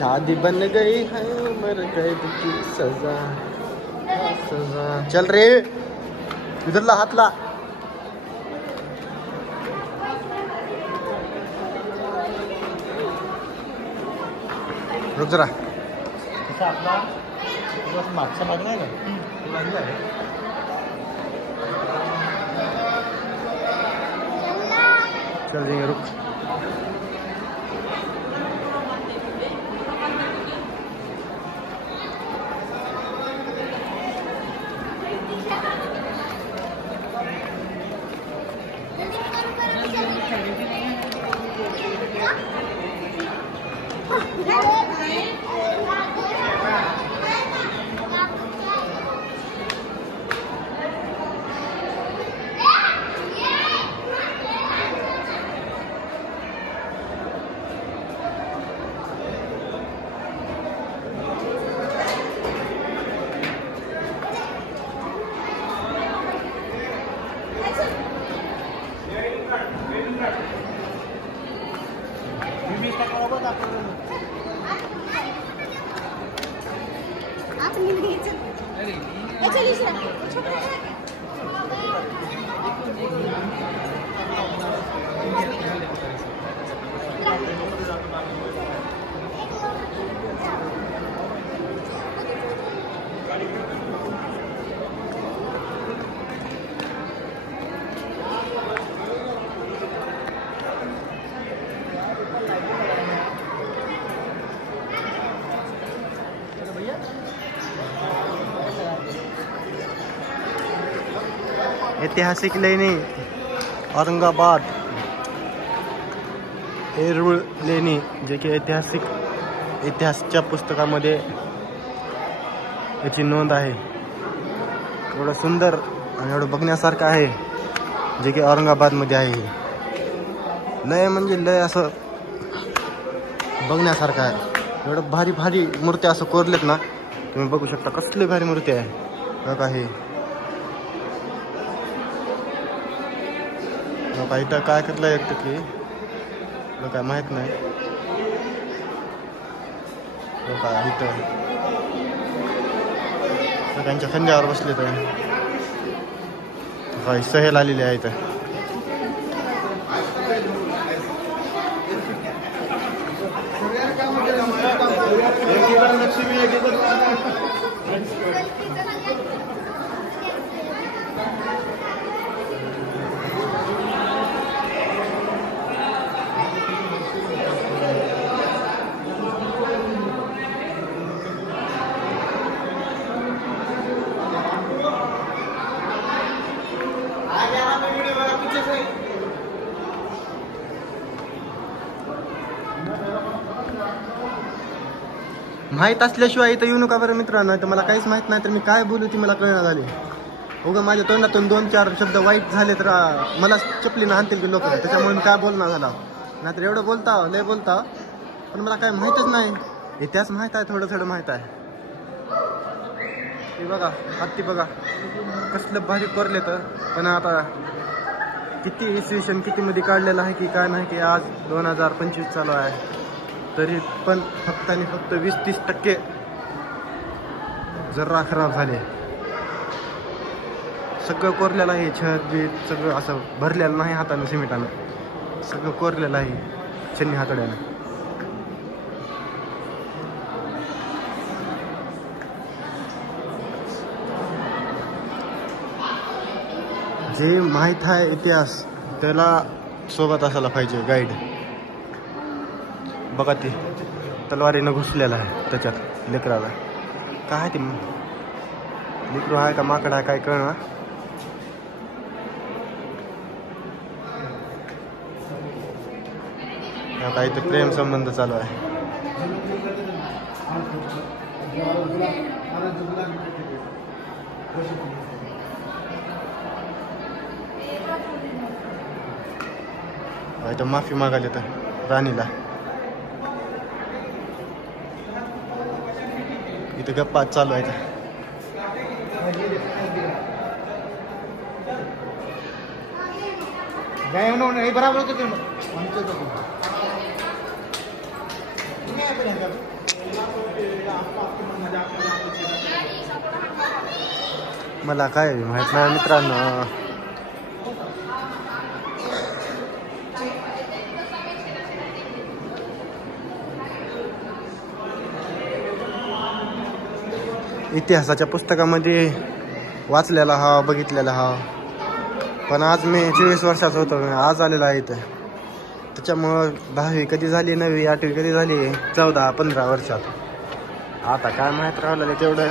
शादी बन गई है उम्र कैद की सजा सजा। चल रे इधरला हातला। रुक जरा। आपला मागचा भाग नाही का चल जाएंगे रुक। ऐतिहासिक लेणी औरंगाबाद येरूळ लेणी जे की इतिहासच्या पुस्तकामध्ये याची नोंद आहे। एवढं सुंदर आणि एवढं बघण्यासारखं आहे जे की औरंगाबादमध्ये आहे। लय म्हणजे लय असं बघण्यासारखं आहे। एवढं भारी भारी मूर्त्या असं कोरलेत ना, तुम्ही बघू शकता कसली भारी मूर्ती आहे बघा। हे इथं काय करलं येतं की काय माहित नाही। काय इथं त्यांच्या खांद्यावर बसले तर काही सहल आलेली आहे इथं। माहीत असल्याशिवाय इथं येऊ नका बरं मित्रांनो, तर मला काहीच माहित नाही तर मी काय बोलू ती मला कळणार झाली। उगा माझ्या तोंडातून 2-4 शब्द वाईट झाले तर मला चपलीनं हाणतील की लोक, त्याच्यामुळे मी काय बोलणार झाला। नाहीतर एवढं लय बोलता पण मला काय माहीतच नाही। इतिहास माहीत आहे, थोडं थोडं माहीत आहे। हे बघा हत्ती बघा कसलं भारी कोरले तर, पण आता किती इसवी सन किती मध्ये काढलेलं आहे की काय नाही की आज 2025 चालू आहे तरी पण फक्त आणि फक्त 20-30% जरा खराब झाले। सगळं कोरलेलं आहे, छत बीत सगळं असं भरलेलं नाही हातानं सिमेंटानं, सगळं कोरलेलं आहे छन्नी हातड्यानं। जे माहीत आहे इतिहास त्याला सोबत असायला पाहिजे गाईड। बघा ती तलवारीनं घुसलेला आहे त्याच्यात लेकराला, काय ते लेकरू आहे का माकड आहे काय कळणार। काय ते प्रेम संबंध चालू आहे। इथं माफी मागायला तर राणीला, इथं गप्पा चालू आहे। बराबर होतं मला काय माहित नाही मित्रांनो. इतिहासाच्या पुस्तकामध्ये वाचलेला हा, बघितलेला हा, पण आज मी 24 वर्षाचा होतो, आज आलेला आहे इथं. त्याच्यामुळं 10वी कधी झाली, 9वी 8वी कधी झाली, 14-15 वर्षात. आता काय माहीत राहिलं तेवढं.